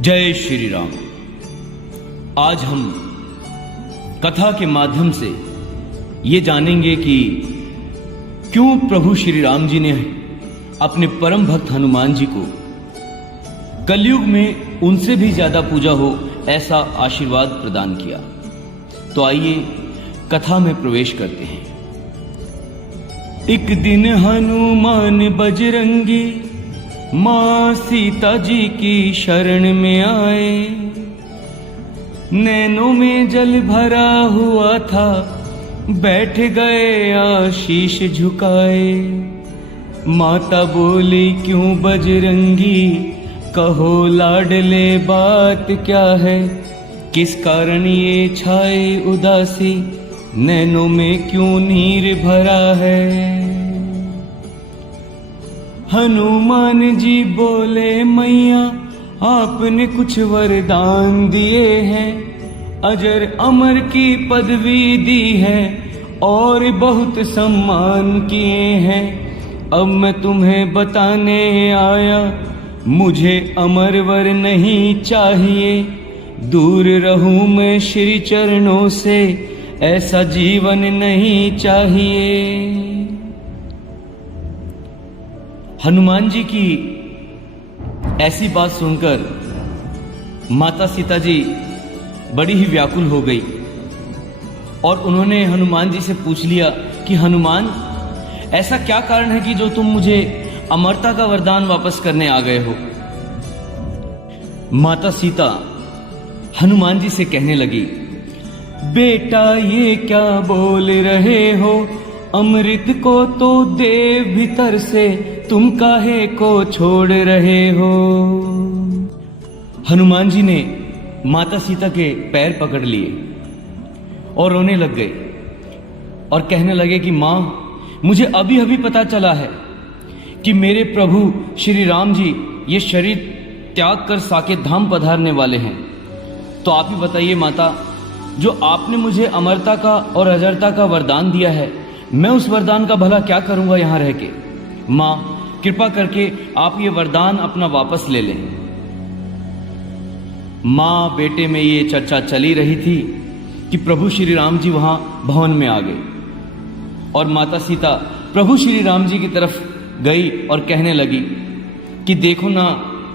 जय श्री राम। आज हम कथा के माध्यम से ये जानेंगे कि क्यों प्रभु श्री राम जी ने अपने परम भक्त हनुमान जी को कलयुग में उनसे भी ज्यादा पूजा हो ऐसा आशीर्वाद प्रदान किया। तो आइए कथा में प्रवेश करते हैं। एक दिन हनुमान बजरंगी माँ सीता जी की शरण में आए। नैनों में जल भरा हुआ था, बैठ गए आशीष झुकाए। माता बोली क्यों बजरंगी, कहो लाडले बात क्या है। किस कारण ये छाए उदासी, नैनों में क्यों नीर भरा है। हनुमान जी बोले मैया आपने कुछ वरदान दिए हैं। अजर अमर की पदवी दी है और बहुत सम्मान किए हैं। अब मैं तुम्हें बताने आया, मुझे अमर वर नहीं चाहिए। दूर रहूं मैं श्री चरणों से, ऐसा जीवन नहीं चाहिए। हनुमान जी की ऐसी बात सुनकर माता सीता जी बड़ी ही व्याकुल हो गई और उन्होंने हनुमान जी से पूछ लिया कि हनुमान, ऐसा क्या कारण है कि जो तुम मुझे अमरता का वरदान वापस करने आ गए हो। माता सीता हनुमान जी से कहने लगी, बेटा ये क्या बोल रहे हो। अमृत को तो दे भीतर से, तुम काहे को छोड़ रहे हो। हनुमान जी ने माता सीता के पैर पकड़ लिए और रोने लग गए और कहने लगे कि मां, मुझे अभी अभी पता चला है कि मेरे प्रभु श्री राम जी ये शरीर त्याग कर साकेत धाम पधारने वाले हैं। तो आप ही बताइए माता, जो आपने मुझे अमरता का और अजरता का वरदान दिया है, मैं उस वरदान का भला क्या करूंगा यहां रह के। मां, कृपा करके आप ये वरदान अपना वापस ले लें। मां बेटे में ये चर्चा चली रही थी कि प्रभु श्री राम जी वहां भवन में आ गए और माता सीता प्रभु श्री राम जी की तरफ गई और कहने लगी कि देखो ना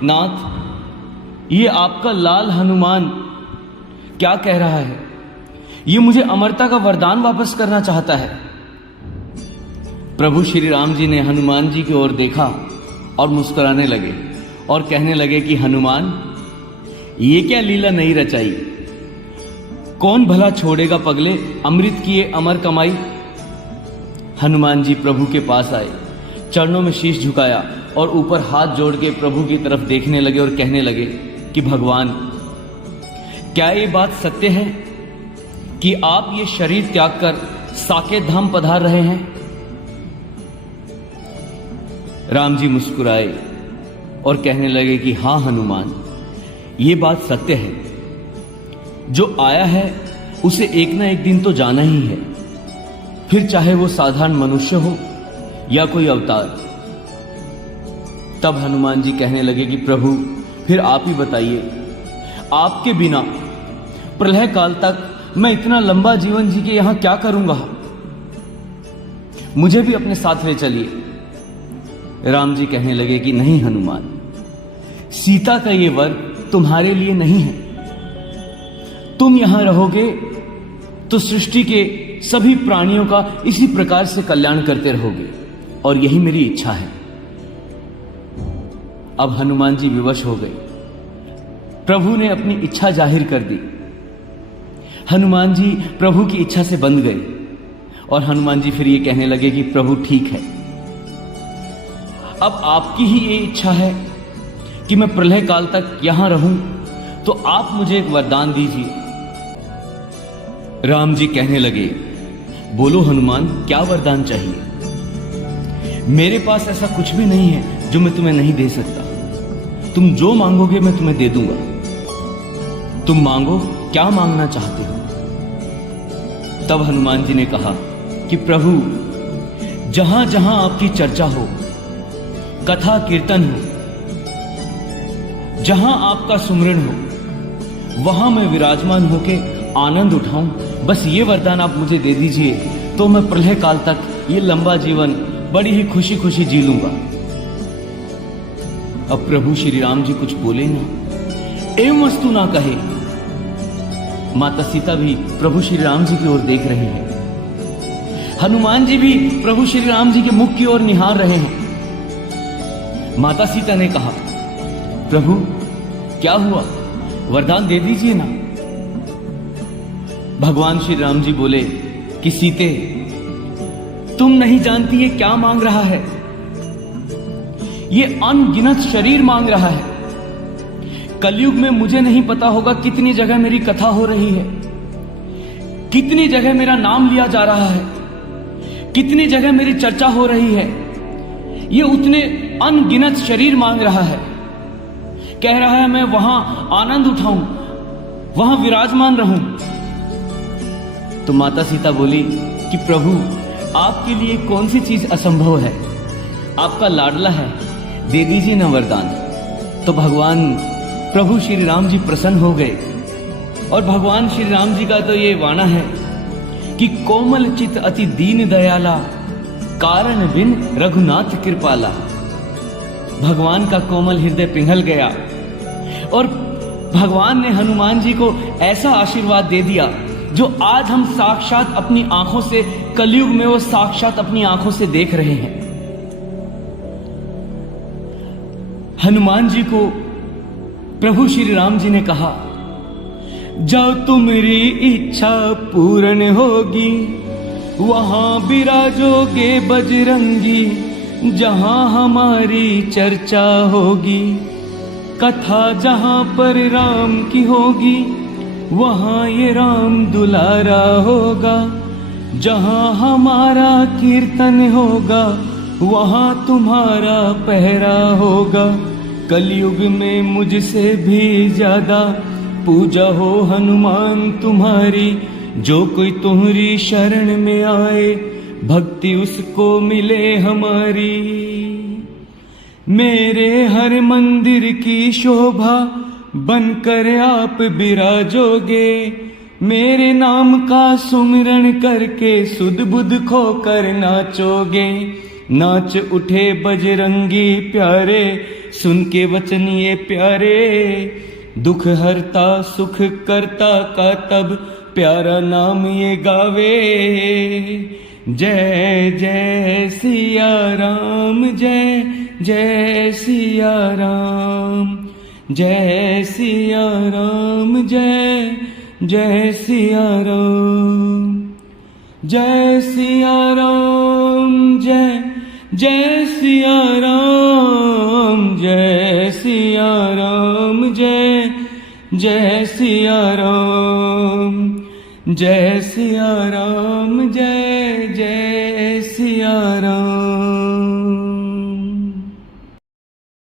नाथ, ये आपका लाल हनुमान क्या कह रहा है। ये मुझे अमरता का वरदान वापस करना चाहता है। प्रभु श्री राम जी ने हनुमान जी की ओर देखा और मुस्कुराने लगे और कहने लगे कि हनुमान, ये क्या लीला नहीं रचाई। कौन भला छोड़ेगा पगले अमृत की ये अमर कमाई। हनुमान जी प्रभु के पास आए, चरणों में शीश झुकाया और ऊपर हाथ जोड़ के प्रभु की तरफ देखने लगे और कहने लगे कि भगवान, क्या ये बात सत्य है कि आप ये शरीर त्याग कर साकेत धाम पधार रहे हैं। राम जी मुस्कुराए और कहने लगे कि हाँ हनुमान, ये बात सत्य है। जो आया है उसे एक ना एक दिन तो जाना ही है, फिर चाहे वो साधारण मनुष्य हो या कोई अवतार। तब हनुमान जी कहने लगे कि प्रभु, फिर आप ही बताइए, आपके बिना प्रलय काल तक मैं इतना लंबा जीवन जी के यहां क्या करूंगा। मुझे भी अपने साथ ले चलिए। राम जी कहने लगे कि नहीं हनुमान, सीता का ये वर तुम्हारे लिए नहीं है। तुम यहां रहोगे तो सृष्टि के सभी प्राणियों का इसी प्रकार से कल्याण करते रहोगे और यही मेरी इच्छा है। अब हनुमान जी विवश हो गए। प्रभु ने अपनी इच्छा जाहिर कर दी। हनुमान जी प्रभु की इच्छा से बंध गए और हनुमान जी फिर ये कहने लगे कि प्रभु ठीक है, अब आपकी ही ये इच्छा है कि मैं प्रलय काल तक यहां रहूं, तो आप मुझे एक वरदान दीजिए। राम जी कहने लगे, बोलो हनुमान, क्या वरदान चाहिए। मेरे पास ऐसा कुछ भी नहीं है जो मैं तुम्हें नहीं दे सकता। तुम जो मांगोगे मैं तुम्हें दे दूंगा। तुम मांगो, क्या मांगना चाहते हो। तब हनुमान जी ने कहा कि प्रभु, जहां जहां आपकी चर्चा हो, कथा कीर्तन हो, जहां आपका सुमरण हो वहां मैं विराजमान होके आनंद उठाऊं, बस ये वरदान आप मुझे दे दीजिए तो मैं प्रलय काल तक ये लंबा जीवन बड़ी ही खुशी खुशी जी लूंगा। अब प्रभु श्री राम जी कुछ बोले ना, एवं वस्तु ना कहे। माता सीता भी प्रभु श्री राम जी की ओर देख रही है, हनुमान जी भी प्रभु श्री राम जी के मुख की ओर निहार रहे हैं। माता सीता ने कहा, प्रभु क्या हुआ, वरदान दे दीजिए ना। भगवान श्री राम जी बोले कि सीते, तुम नहीं जानती ये क्या मांग रहा है, ये अनगिनत शरीर मांग रहा है। कलयुग में मुझे नहीं पता होगा कितनी जगह मेरी कथा हो रही है, कितनी जगह मेरा नाम लिया जा रहा है, कितनी जगह मेरी चर्चा हो रही है। ये उतने अनगिनत शरीर मांग रहा है, कह रहा है मैं वहां आनंद उठाऊं, वहां विराजमान रहूं। तो माता सीता बोली कि प्रभु आपके लिए कौन सी चीज असंभव है, आपका लाडला है, दे दीजिए ना वरदान। तो भगवान प्रभु श्री राम जी प्रसन्न हो गए, और भगवान श्री राम जी का तो ये वाणा है कि कोमल चित अति दीन दयाला, कारण बिन रघुनाथ कृपाला। भगवान का कोमल हृदय पिघल गया और भगवान ने हनुमान जी को ऐसा आशीर्वाद दे दिया जो आज हम साक्षात अपनी आंखों से, कलयुग में वो साक्षात अपनी आंखों से देख रहे हैं। हनुमान जी को प्रभु श्री राम जी ने कहा, जब तुम्हारी इच्छा पूर्ण होगी वहां विराजोगे बजरंगी, जहां हमारी चर्चा होगी, कथा जहां पर राम की होगी वहां ये राम दुलारा होगा, जहां हमारा कीर्तन होगा वहां तुम्हारा पहरा होगा। कलयुग में मुझसे भी ज्यादा पूजा हो हनुमान तुम्हारी, जो कोई तुम्हारी शरण में आए भक्ति उसको मिले हमारी। मेरे हर मंदिर की शोभा बनकर आप विराजोगे, मेरे नाम का सुमिरन करके सुध बुध खोकर नाचोगे। नाच उठे बजरंगी प्यारे, सुन के वचन ये प्यारे, दुख हरता सुख करता का तब प्यारा नाम ये गावे। जय जय सिया राम, जय जय सिया राम, जय सिया राम, जय जय सिया राम, जय सिया राम, जय जय सिया राम, जय सिया राम, जय जय सिया राम, जय सिया राम, जय जय सिया राम।